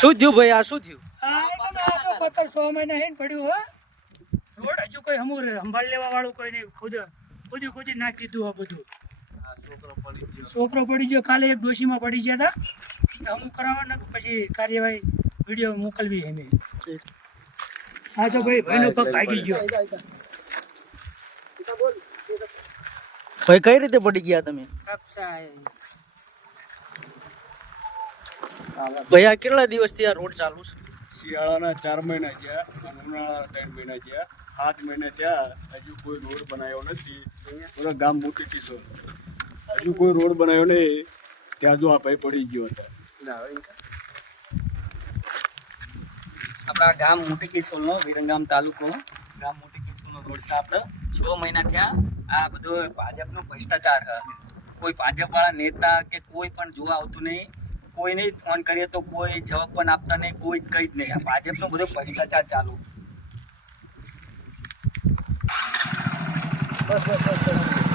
શું થયું ભાઈ? આ શું થયું? 6 મહિના હેન પડ્યું હો રોડ હજુ કોઈ સંભાળ લેવા વાળું કોઈ નહીં. ખુદ નાખી દીધું આ બધું. છોકરો પડી ગયો. કાલે એક ડોશીમાં પડી ગયા હતા. અમુક કરાવવા પછી કાર્યવાહી વિડીયો મોકલવી એને. હા તો ભાઈનો પગ ભાગી ગયો. ભાઈ કઈ રીતે પડી ગયા તમે? ભાઈ આ કેટલા દિવસથી આ રોડ ચાલુ છે? શિયાળાના 4 મહિના થયા અને ઉનાળાના 3 મહિના થયા. 7 મહિના થયા હજુ કોઈ રોડ બનાવ્યો નથી. પૂરા ગામ મોટી કિશોર હજુ કોઈ રોડ બનાવ્યો નહીં. ત્યાં જો આ ભાઈ પડી ગયો હતા. આપણા ગામ મોટી કિશોરનો વિરંગામ તાલુકો ગામ મોટી કિશોરનો રોડ છે. આપણે 6 મહિના થયા. આ બધો ભાજપનો ભ્રષ્ટાચાર છે. કોઈ ભાજપવાળા નેતા કે કોઈ પણ જોવા આવતું નહીં. કોઈને ફોન કરીએ તો કોઈ જવાબ પણ આપતા નહીં. કોઈ કંઈ જ નહીં. આ ભાજપનો બધો ભ્રષ્ટાચાર ચાલુ. બસ.